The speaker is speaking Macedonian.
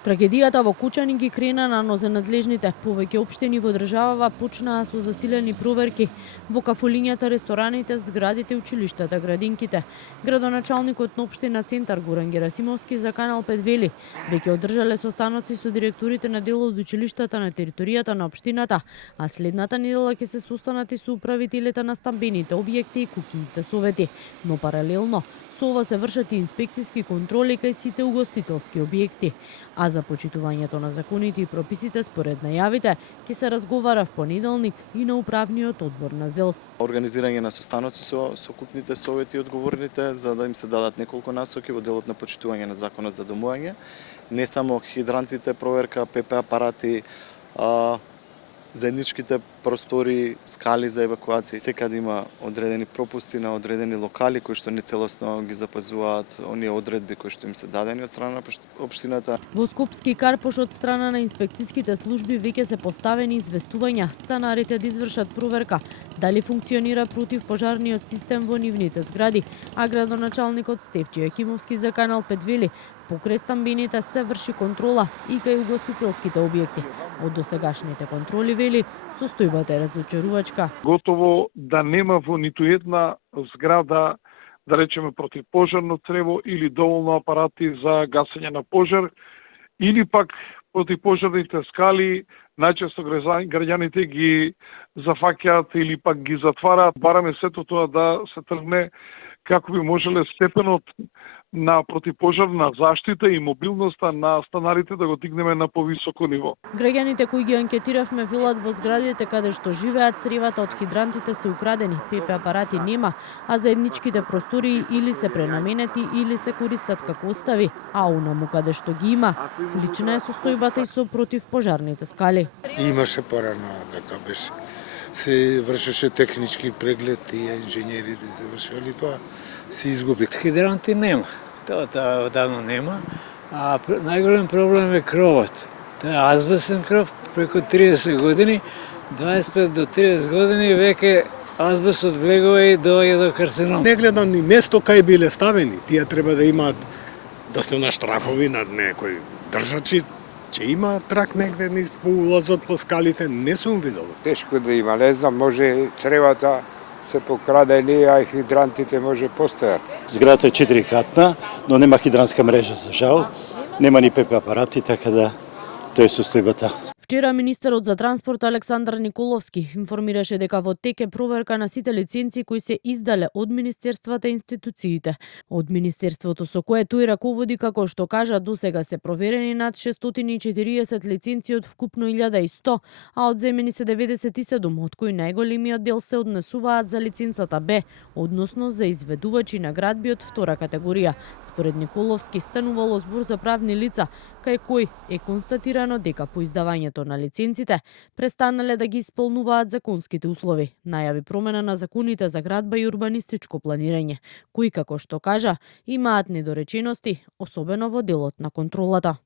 Трагедијата во Кучани ги крена на нозенадлежните. Повеќе општини во државава почнаа со засилени проверки во кафулињата, рестораните, зградите, училиштата, градинките. Градоначалникот на општина Центар Горан Герасимовски за Канал 5 вели дека одржале состаноци со директорите на дел од училиштата на територијата на општината, а следната недела ќе се состанат и со управителите на стамбените објекти и куќните совети. Но паралелно со ова се вршат и инспекциски контроли кај сите угостителски објекти. А за почитувањето на законите и прописите според најавите ќе се разговара в понеделник и на управниот одбор на ЗЕЛС. Организирање на состаноци со купните совети и одговорните за да им се дадат неколку насоки во делот на почитување на законот за домување, не само хидрантите, проверка, ПП апарати, заедничките простори, скали за евакуација. Секаде има одредени пропусти на одредени локали кои што нецелосно ги запазуваат оние одредби кои што им се дадени од страна на општината. Во Скопски Карпош од страна на инспекциските служби веќе се поставени известувања станарите да извршат проверка дали функционира противпожарниот систем во нивните згради, а градоначалникот Стефче Јакимовски за Канал 5 вели покрај стамбените се врши контрола и кај угостителските објекти. Од досегашните контроли вели состојбата е разочарувачка. Готово да нема во ниту една зграда, да речеме, противпожарно црево или доволно апарати за гасење на пожар, или пак противпожарните скали, најчесто граѓаните ги зафаќаат или пак ги затвараат. Бараме сето тоа да се тргне како би можеле степенот на противпожарна заштита и мобилноста на станарите да го дигнеме на повисоко ниво. Граѓаните кои ги анкетиравме велат во зградите каде што живеат цревата од хидрантите се украдени, ПП апарати нема, а заедничките простории или се пренаменети или се користат како остави, а онаму каде што ги има, слична е состојбата и со противпожарните скали. Имаше порано дека беше се вршеше технички преглед и инженерите се вршеле тоа, се изгуби. Хидранти нема, тоа одавно нема, а најголем проблем е кровот. Тоа е азбестен кров, преку 30 години, 25 до 30 години веќе азбестот влегува и доаѓа до карцином. Не гледам ни место кај биле ставени, тие треба да имаат да се на штрафови над некој држачи. Че има трак негде низ по улазот по скалите, не сум видел. Тешко да има, не знам, може цревата се покрадени, а и хидрантите може постојат. Зградата е 4-катна, но нема хидранска мрежа за жал, нема ни ПП апарати, така да тоа е состојбата. Вчера министерот за транспорт Александар Николовски информираше дека во тек е проверка на сите лиценци кои се издале од министерствата и институциите. Од министерството со кое тој раководи, како што кажа, досега се проверени над 640 лиценци од вкупно 1100, а одземени се 97, од кои најголемиот дел се однесуваат за лиценцата Б, односно за изведувачи на градби од втора категорија. Според Николовски станувало збор за правни лица, кај кои е констатирано дека по издавањето на лиценците престанале да ги исполнуваат законските услови. Најави промена на законите за градба и урбанистичко планирање, кои, како што кажа, имаат недоречености, особено во делот на контролата.